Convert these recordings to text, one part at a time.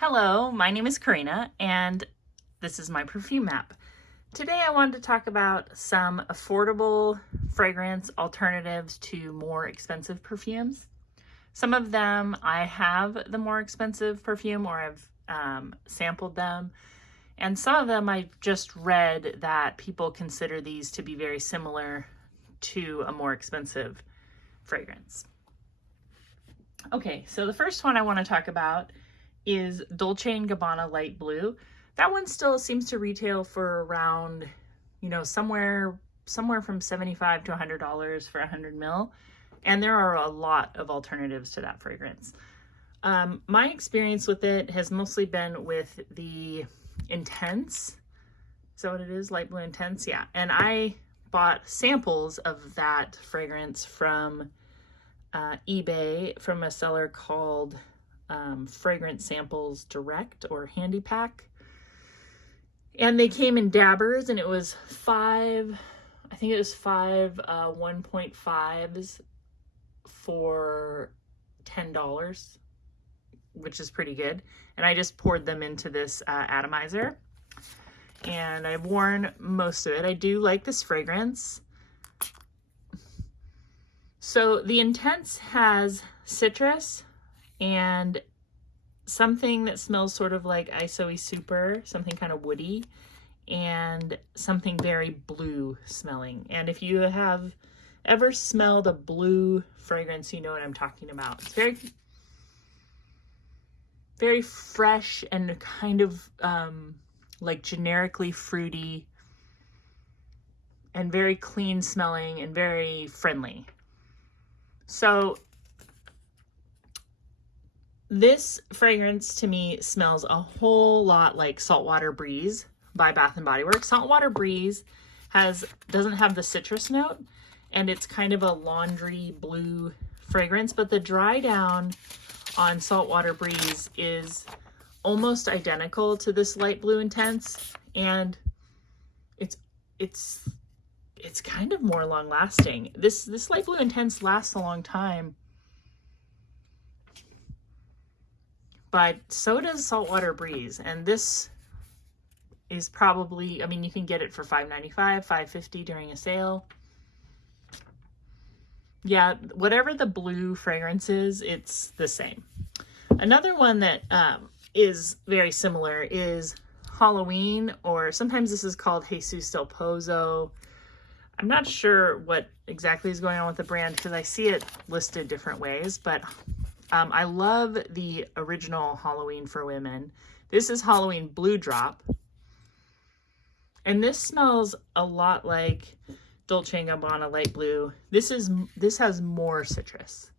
Hello, my name is Karina, and this is my perfume map. Today I wanted to talk about some affordable fragrance alternatives to more expensive perfumes. Some of them I have the more expensive perfume or I've sampled them, and some of them I just read that people consider these to be very similar to a more expensive fragrance. Okay, so the first one I want to talk about is Dolce & Gabbana Light Blue. That one still seems to retail for around, somewhere from $75 to $100 for 100 ml. And there are a lot of alternatives to that fragrance. My experience with it has mostly been with the Intense. Is that what it is? Light Blue Intense? Yeah. And I bought samples of that fragrance from eBay from a seller called Fragrance Samples Direct or Handy Pack. And they came in dabbers, and it was five 1.5s for $10, which is pretty good. And I just poured them into this atomizer, and I've worn most of it. I do like this fragrance. So the Intense has citrus and something that smells sort of like ISO-y Super, something kind of woody, and something very blue smelling. And if you have ever smelled a blue fragrance, you know what I'm talking about. It's very, very fresh and kind of like generically fruity and very clean smelling and very friendly. So this fragrance to me smells a whole lot like Saltwater Breeze by Bath & Body Works. Saltwater Breeze doesn't have the citrus note, and it's kind of a laundry blue fragrance, but the dry down on Saltwater Breeze is almost identical to this Light Blue Intense, and it's kind of more long lasting. This Light Blue Intense lasts a long time, but so does Saltwater Breeze. And this is probably, you can get it for $5.95, $5.50 during a sale. Yeah, whatever the blue fragrance is, it's the same. Another one that is very similar is Halloween, or sometimes this is called Jesus del Pozo. I'm not sure what exactly is going on with the brand because I see it listed different ways, but I love the original Halloween for women. This is Halloween Blue Drop. And this smells a lot like Dolce & Gabbana Light Blue. This has more citrus.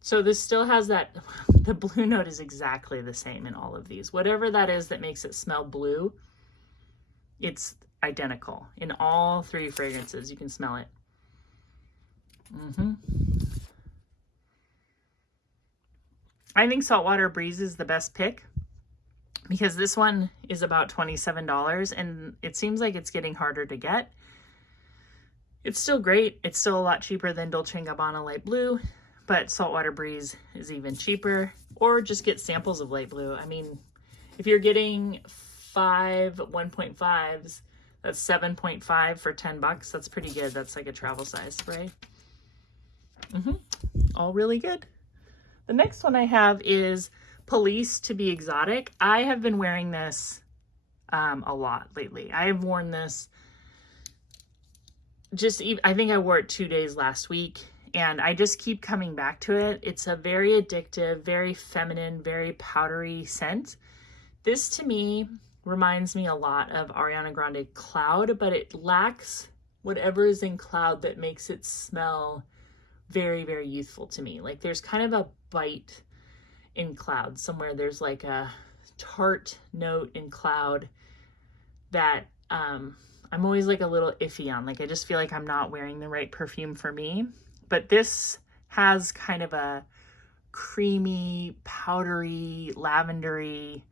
So this still has that, the blue note is exactly the same in all of these. Whatever that is that makes it smell blue, it's identical in all three fragrances. You can smell it. I think Saltwater Breeze is the best pick because this one is about $27, and it seems like it's getting harder to get. It's still great. It's still a lot cheaper than Dolce & Gabbana Light Blue, but Saltwater Breeze is even cheaper. Or just get samples of Light Blue. If you're getting 5 1.5s, that's 7.5 for $10. That's pretty good. That's like a travel size spray. All really good. The next one I have is Police to Be Exotic. I have been wearing this a lot lately. I have worn this I think I wore it 2 days last week, and I just keep coming back to it. It's a very addictive, very feminine, very powdery scent. This to me reminds me a lot of Ariana Grande Cloud, but it lacks whatever is in Cloud that makes it smell very, very youthful to me. Like there's kind of a bite in Cloud somewhere. There's like a tart note in Cloud that I'm always like a little iffy on. Like I just feel like I'm not wearing the right perfume for me. But this has kind of a creamy, powdery, lavendery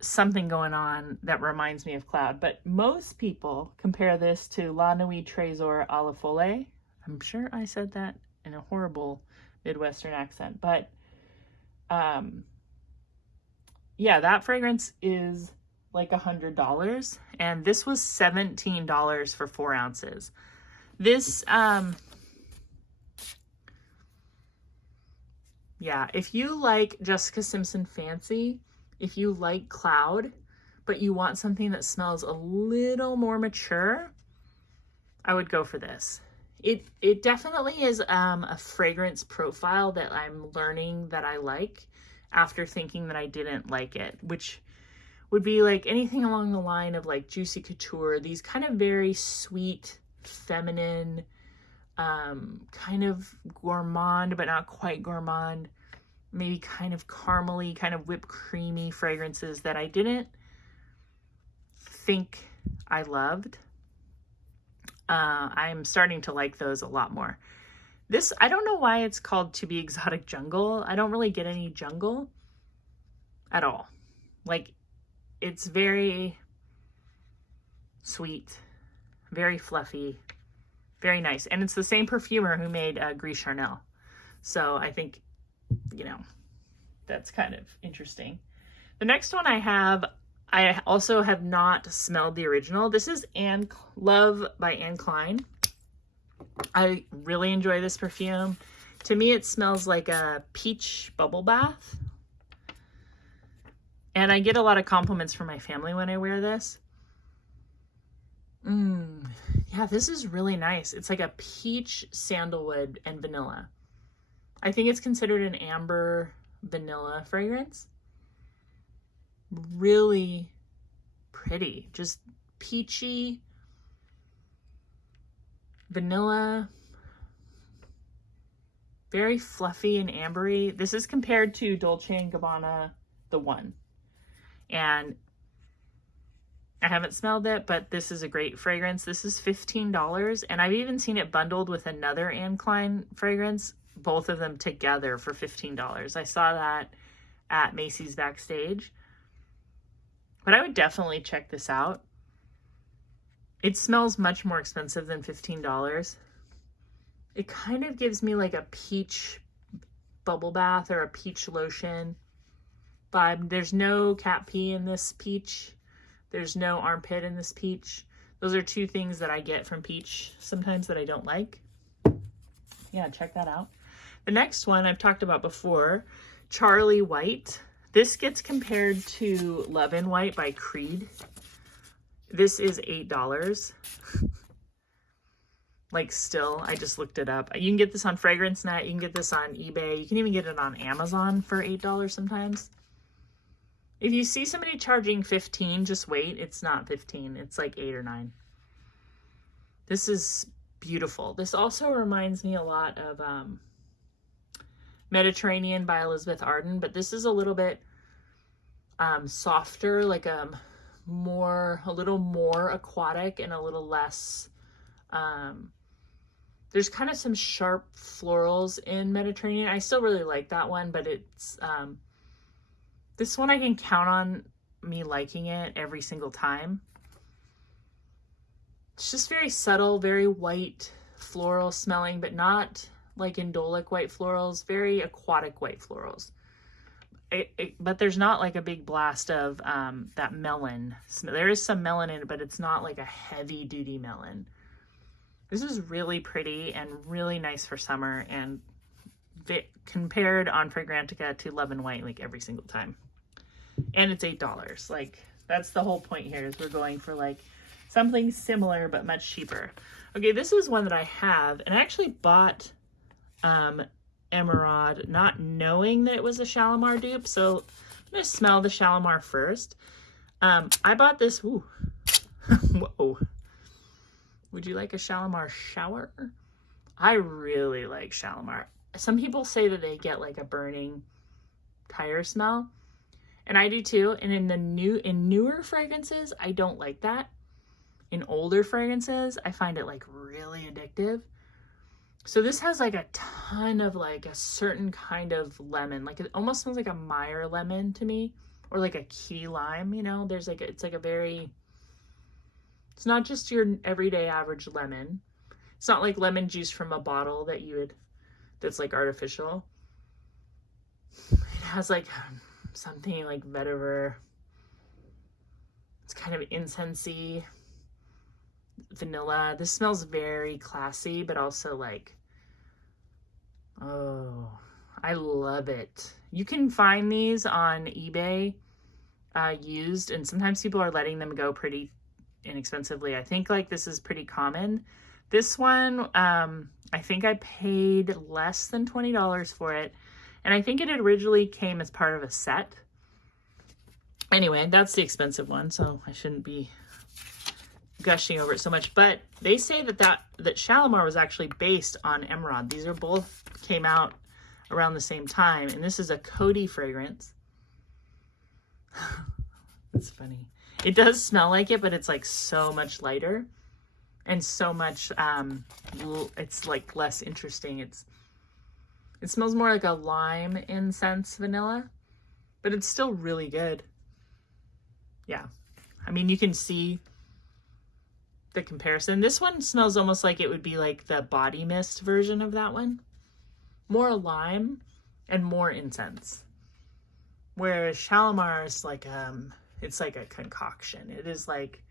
something going on that reminds me of Cloud. But most people compare this to La Nuit Tresor à la Folie. I'm sure I said that in a horrible Midwestern accent, but yeah, that fragrance is like $100, and this was $17 for 4 ounces. This, yeah, if you like Jessica Simpson Fancy, if you like Cloud, but you want something that smells a little more mature, I would go for this. It definitely is a fragrance profile that I'm learning that I like after thinking that I didn't like it, which would be like anything along the line of like Juicy Couture, these kind of very sweet, feminine, kind of gourmand, but not quite gourmand, maybe kind of caramely, kind of whipped creamy fragrances that I didn't think I loved. I'm starting to like those a lot more. This, I don't know why it's called To Be Exotic Jungle. I don't really get any jungle at all. Like, it's very sweet, very fluffy, very nice. And it's the same perfumer who made Gris Charnel. So I think, you know, that's kind of interesting. The next one I also have not smelled the original. This is Love by Anne Klein. I really enjoy this perfume. To me, it smells like a peach bubble bath. And I get a lot of compliments from my family when I wear this. Yeah, this is really nice. It's like a peach, sandalwood, and vanilla. I think it's considered an amber vanilla fragrance. Really pretty, just peachy, vanilla, very fluffy and ambery. This is compared to Dolce & Gabbana, the one. And I haven't smelled it, but this is a great fragrance. This is $15, and I've even seen it bundled with another Anne Klein fragrance, both of them together for $15. I saw that at Macy's Backstage. But I would definitely check this out. It smells much more expensive than $15. It kind of gives me like a peach bubble bath or a peach lotion vibe. There's no cat pee in this peach. There's no armpit in this peach. Those are two things that I get from peach sometimes that I don't like. Yeah, check that out. The next one I've talked about before, Charlie White. This gets compared to Love in White by Creed. This is $8. Like, still, I just looked it up. You can get this on Fragrance Net. You can get this on eBay. You can even get it on Amazon for $8 sometimes. If you see somebody charging $15, just wait. It's not $15. It's like $8 or $9. This is beautiful. This also reminds me a lot of Mediterranean by Elizabeth Arden, but this is a little bit softer, like a little more aquatic and a little less, there's kind of some sharp florals in Mediterranean. I still really like that one, but it's, this one I can count on me liking it every single time. It's just very subtle, very white floral smelling, but not like indolic white florals, very aquatic white florals. But there's not like a big blast of that melon. There is some melon in it, but it's not like a heavy duty melon. This is really pretty and really nice for summer, and compared on Fragrantica to Love in White like every single time. And it's $8. Like, that's the whole point here, is we're going for like something similar but much cheaper. Okay, this is one that I have, and I actually bought Emeraude not knowing that it was a Shalimar dupe, so I'm gonna smell the Shalimar first. I bought this, ooh, whoa. Would you like a Shalimar shower? I really like Shalimar. Some people say that they get like a burning tire smell, and I do too. And in newer fragrances, I don't like that. In older fragrances, I find it like really addictive. So this has like a ton of like a certain kind of lemon. Like, it almost smells like a Meyer lemon to me, or like a key lime, you know? There's like it's like a very, it's not just your everyday average lemon. It's not like lemon juice from a bottle that that's like artificial. It has like something like vetiver. It's kind of incensey, vanilla. This smells very classy, but also like, oh, I love it. You can find these on eBay used, and sometimes people are letting them go pretty inexpensively. I think like this is pretty common. This one, I think I paid less than $20 for it, and I think it originally came as part of a set. Anyway, that's the expensive one, so I shouldn't be gushing over it so much. But they say that Shalimar was actually based on Emeraude. These are both came out around the same time, and this is a Coty fragrance. That's funny. It does smell like it, but it's like so much lighter and so much it's like less interesting. It smells more like a lime incense vanilla, but it's still really good. Yeah, I mean, you can see the comparison. This one smells almost like it would be like the body mist version of that one. More lime and more incense. Whereas Shalimar is like, it's like a concoction. It is like,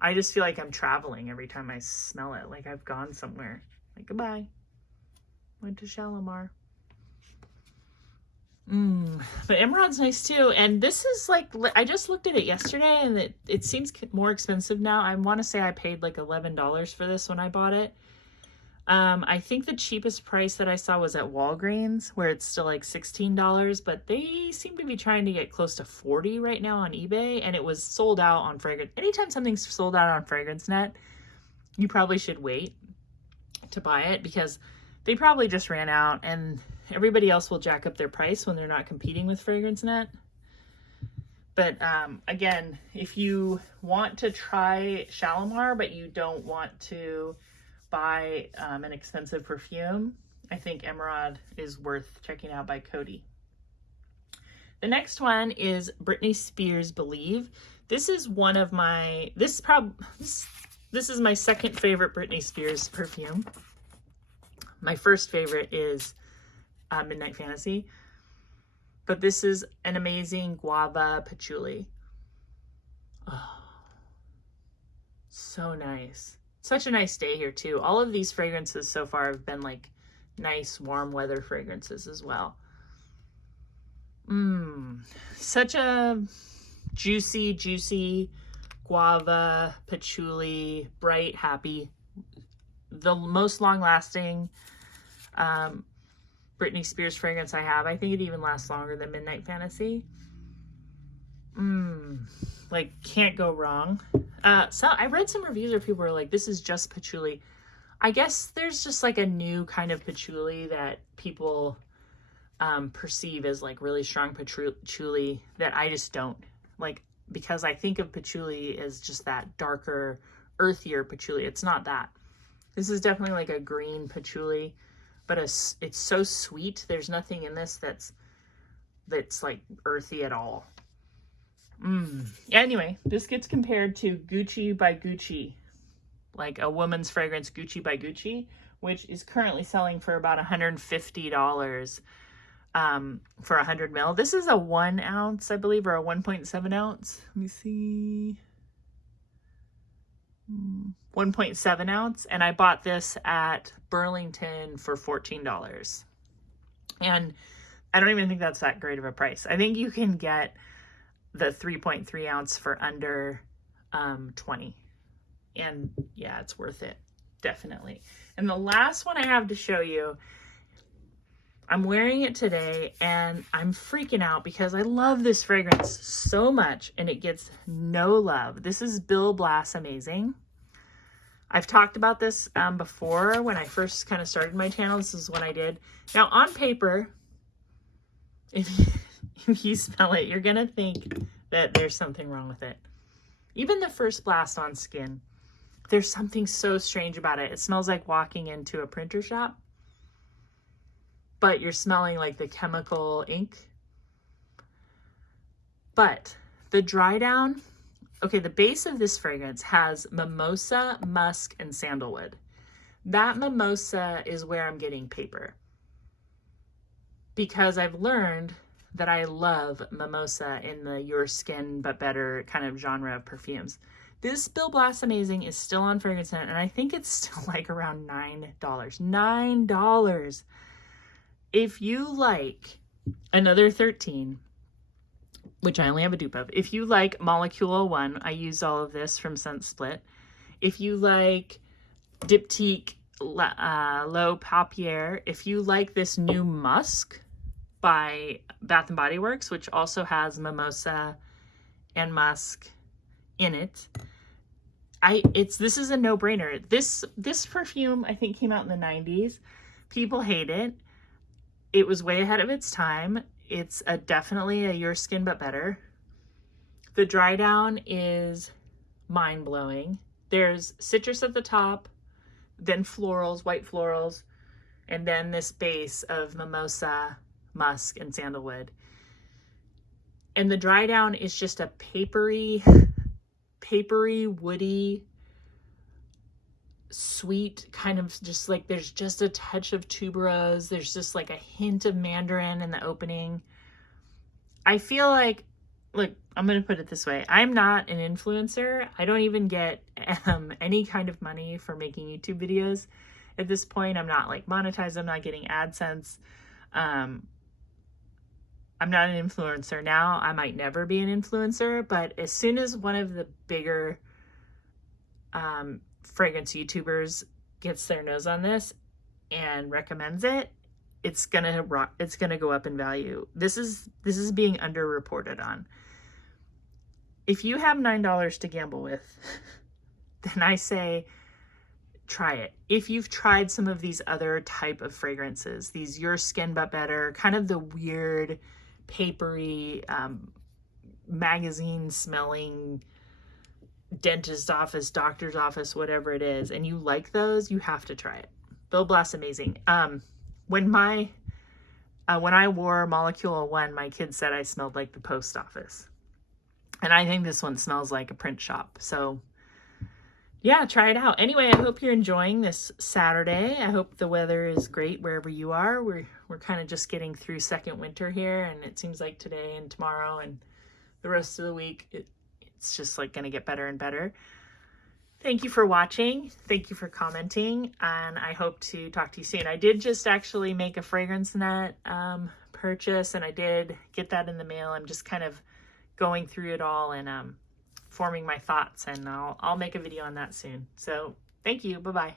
I just feel like I'm traveling every time I smell it. Like I've gone somewhere. Like, goodbye. Went to Shalimar. But Emeraude's nice too. And this is like, I just looked at it yesterday and it seems more expensive now. I want to say I paid like $11 for this when I bought it. I think the cheapest price that I saw was at Walgreens, where it's still like $16, but they seem to be trying to get close to $40 right now on eBay, and it was sold out on fragrance. Anytime something's sold out on FragranceNet, you probably should wait to buy it because they probably just ran out, and everybody else will jack up their price when they're not competing with FragranceNet. But again, if you want to try Shalimar, but you don't want to buy an expensive perfume, I think Emeraude is worth checking out by Coty. The next one is Britney Spears Believe. This is one of my, this is my second favorite Britney Spears perfume. My first favorite is Midnight Fantasy, but this is an amazing guava patchouli. Oh, so nice. Such a nice day here too. All of these fragrances so far have been like nice warm weather fragrances as well. Such a juicy guava patchouli, bright, happy. The most long lasting Britney Spears fragrance I have. I think it even lasts longer than Midnight Fantasy. Like, can't go wrong. So I read some reviews where people were like, this is just patchouli. I guess there's just like a new kind of patchouli that people perceive as like really strong patchouli that I just don't like, because I think of patchouli as just that darker, earthier patchouli. It's not that. This is definitely like a green patchouli, but it's so sweet. There's nothing in this that's like earthy at all. Anyway, this gets compared to Gucci by Gucci, like a woman's fragrance, Gucci by Gucci, which is currently selling for about $150 for 100 ml. This is a 1 ounce, I believe, or a 1.7 ounce. Let me see. 1.7 ounce, and I bought this at Burlington for $14. And I don't even think that's that great of a price. I think you can get the 3.3 ounce for under 20. And yeah, it's worth it. Definitely. And the last one I have to show you, I'm wearing it today and I'm freaking out because I love this fragrance so much and it gets no love. This is Blass Amazing. I've talked about this before when I first kind of started my channel. This is what I did. Now on paper, if you smell it, you're gonna think that there's something wrong with it. Even the first blast on skin, there's something so strange about it. It smells like walking into a printer shop, but you're smelling like the chemical ink. But the dry down, okay, the base of this fragrance has mimosa, musk, and sandalwood. That mimosa is where I'm getting paper, because I've learned that I love mimosa in the your skin but better kind of genre of perfumes. This Blass Amazing is still on Fragrance Net, and I think it's still like around $9. $9. If you like another 13, which I only have a dupe of, if you like Molecule 1, I used all of this from Scent Split. If you like Diptyque L'Eau Papier, if you like this new musk by Bath & Body Works, which also has mimosa and musk in it, this is a no-brainer. This perfume I think came out in the 90s. People hate it. It was way ahead of its time. It's definitely a your skin but better. The dry down is mind-blowing. There's citrus at the top, then florals, white florals, and then this base of mimosa, musk, and sandalwood. And the dry down is just a papery, woody, sweet, kind of just like there's just a touch of tuberose. There's just like a hint of mandarin in the opening. I feel like, look, I'm going to put it this way. I'm not an influencer. I don't even get any kind of money for making YouTube videos. At this point, I'm not like monetized. I'm not getting AdSense. I'm not an influencer now. I might never be an influencer, but as soon as one of the bigger fragrance YouTubers gets their nose on this and recommends it, it's gonna go up in value. This is being underreported on. If you have $9 to gamble with, then I say try it. If you've tried some of these other type of fragrances, these your skin but better, kind of the weird papery magazine smelling dentist office, doctor's office, whatever it is, and you like those, you have to try it. Blass Amazing. When I wore Molecule 1, my kids said I smelled like the post office. And I think this one smells like a print shop. So yeah, try it out. Anyway, I hope you're enjoying this Saturday. I hope the weather is great wherever you are. We're kind of just getting through second winter here, and it seems like today and tomorrow and the rest of the week, it's just like going to get better and better. Thank you for watching. Thank you for commenting, and I hope to talk to you soon. I did just actually make a Fragrance Net purchase, and I did get that in the mail. I'm just kind of going through it all and forming my thoughts, and I'll make a video on that soon. So thank you. Bye-bye.